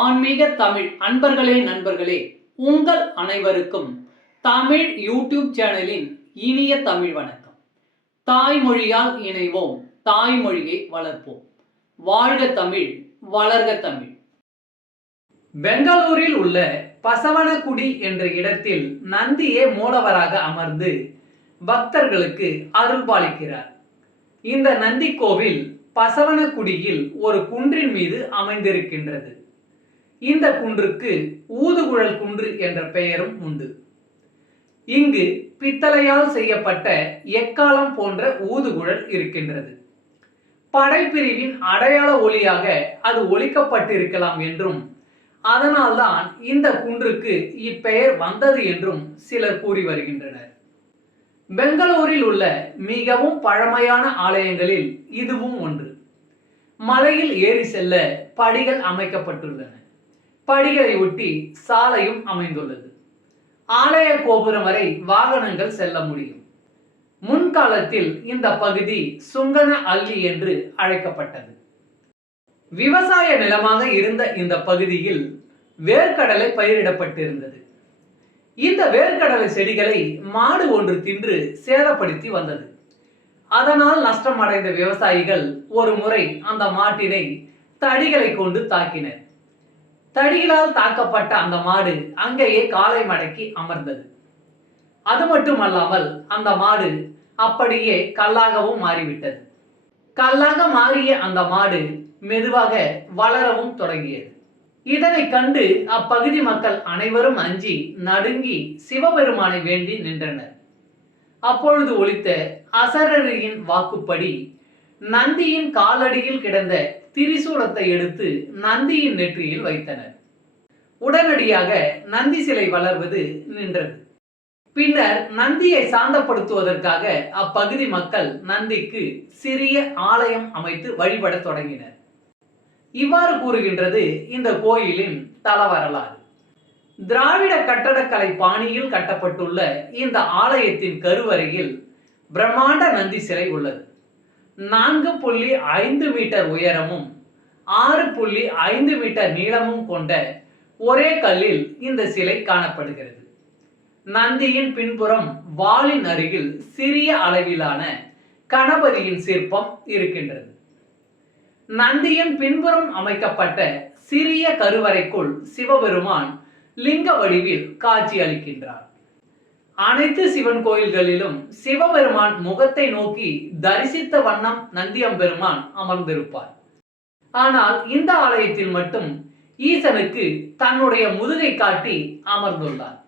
ஆன்மீக தமிழ் அன்பர்களே நண்பர்களே, உங்கள் அனைவருக்கும் தமிழ் யூடியூப் சேனலின் இனிய தமிழ் வணக்கம். தாய்மொழியால் இணைவோம், தாய்மொழியை வளர்ப்போம். வாழ்க தமிழ், வளர்க தமிழ். பெங்களூரில் உள்ள பசவனகுடி என்ற இடத்தில் நந்தியே மூலவராக அமர்ந்து பக்தர்களுக்கு அருள்பாலிக்கிறார். இந்த நந்தி கோவில் பசவனகுடியில் ஒரு குன்றின் மீது அமைந்திருக்கின்றது. இந்த குன்றுக்கு ஊதுகுழல் குன்று என்ற பெயரும் உண்டு. இங்கு பித்தளையால் செய்யப்பட்ட எக்காலம் போன்ற ஊதுகுழல் இருக்கின்றது. படைப்பிரிவின் அடையாள ஒலியாக அது ஒலிக்கப்பட்டிருக்கலாம் என்றும், அதனால்தான் இந்த குன்றுக்கு இப்பெயர் வந்தது என்றும் சிலர் கூறி வருகின்றனர். பெங்களூரில் உள்ள மிகவும் பழமையான ஆலயங்களில் இதுவும் ஒன்று. மலையில் ஏறி செல்ல படிகள் அமைக்கப்பட்டுள்ளன. படிகளை ஒட்டி சாலையும் அமைந்துள்ளது. ஆலய கோபுரம் வரை வாகனங்கள் செல்ல முடியும். முன்காலத்தில் இந்த பகுதி சுங்கன அள்ளி என்று அழைக்கப்பட்டது. விவசாய நிலமாக இருந்த இந்த பகுதியில் வேர்க்கடலை பயிரிடப்பட்டிருந்தது. இந்த வேர்க்கடலை செடிகளை மாடு ஒன்று தின்று சேதப்படுத்தி வந்தது. அதனால் நஷ்டம் அடைந்த விவசாயிகள் ஒரு முறை அந்த மாட்டினை தடிகளை கொண்டு தாக்கினர். தடிகளால் தாக்கப்பட்ட அந்த மாடு அங்கேயே காலை மடக்கி அமர்ந்தது. அது மட்டுமல்லாமல் அந்த மாடு அப்படியே கல்லாகவும் மாறிவிட்டது. கல்லாக மாறிய அந்த மாடு மெதுவாக வளரவும் தொடங்கியது. இதனை கண்டு அப்பகுதி மக்கள் அனைவரும் அஞ்சி நடுங்கி சிவபெருமானை வேண்டி நின்றனர். அப்பொழுது ஒலித்த அசரரியின் வாக்குப்படி நந்தியின் காலடியில் கிடந்த திரிசூலத்தை எடுத்து நந்தியின் நெற்றியில் வைத்தனர். உடனடியாக நந்தி சிலை வளர்வது நின்றது. பின்னர் நந்தியை சாந்தப்படுத்துவதற்காக அப்பகுதி மக்கள் நந்திக்கு சிறிய ஆலயம் அமைத்து வழிபட தொடங்கினர். இவ்வாறு கூறுகின்றது இந்த கோயிலின் தல வரலாறு. திராவிட கட்டடக்கலை பாணியில் கட்டப்பட்டுள்ள இந்த ஆலயத்தின் கருவறையில் பிரம்மாண்ட நந்தி சிலை உள்ளது. 4.5 மீட்டர் உயரமும் 6.5 மீட்டர் நீளமும் கொண்ட ஒரே கல்லில் இந்த சிலை காணப்படுகிறது. நந்தியின் பின்புறம் வாளின் அருகில் சிறிய அளவிலான கணபதியின் சிற்பம் இருக்கின்றது. நந்தியின் பின்புறம் அமைக்கப்பட்ட சிறிய கருவறைக்குள் சிவபெருமான் லிங்க வடிவில் காட்சி அளிக்கின்றார். அனைத்து சிவன் கோயில்களிலும் சிவபெருமான் முகத்தை நோக்கி தரிசித்த வண்ணம் நந்தியம்பெருமான் அமர்ந்திருப்பார். ஆனால் இந்த ஆலயத்தில் மட்டும் ஈசனுக்கு தன்னுடைய முதுகை காட்டி அமர்ந்துள்ளார்.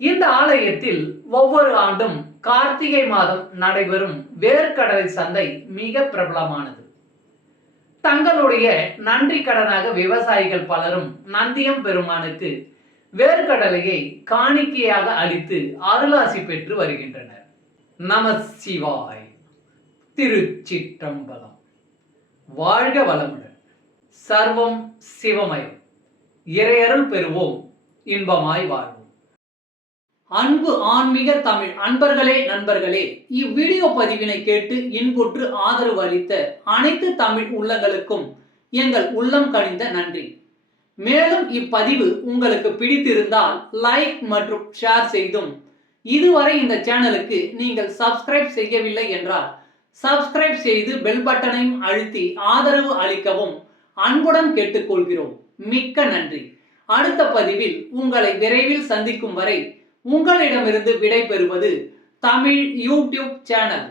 இந்த ஆலயத்தில் ஒவ்வொரு ஆண்டும் கார்த்திகை மாதம் நடைபெறும் வேர்க்கடலை சந்தை மிக பிரபலமானது. தங்களுடைய நன்றி கடனாக விவசாயிகள் பலரும் நந்தியம் பெருமானுக்கு வேர்க்கடலையை காணிக்கையாக அளித்து அருளாசி பெற்று வருகின்றனர். நமசிவாய். திருச்சிற்றம்பலம். வாழ்க வளமுடன். சர்வம் சிவமயம். இறையருள் பெறுவோம், இன்பமாய் வாழ்வோம். அன்பு ஆன்மீக தமிழ் அன்பர்களே நண்பர்களே, இவ்வீடியோ பதிவினை கேட்டு இன்புற்று ஆதரவு அளித்த அனைத்து தமிழ் உள்ளங்களுக்கும் எங்கள் உள்ளம் கனிந்த நன்றி. மேலும் இப்பதிவு உங்களுக்கு பிடித்திருந்தால் லைக் மற்றும் ஷேர் செய்தும், இதுவரை இந்த சேனலுக்கு நீங்கள் சப்ஸ்கிரைப் செய்யவில்லை என்றால் சப்ஸ்கிரைப் செய்து பெல் பட்டனையும் அழுத்தி ஆதரவு அளிக்கவும் அன்புடன் கேட்டுக்கொள்கிறோம். மிக்க நன்றி. அடுத்த பதிவில் உங்களை விரைவில் சந்திக்கும் வரை உங்களிடமிருந்து விடை பெறுவது தமிழ் யூடியூப் சேனல்.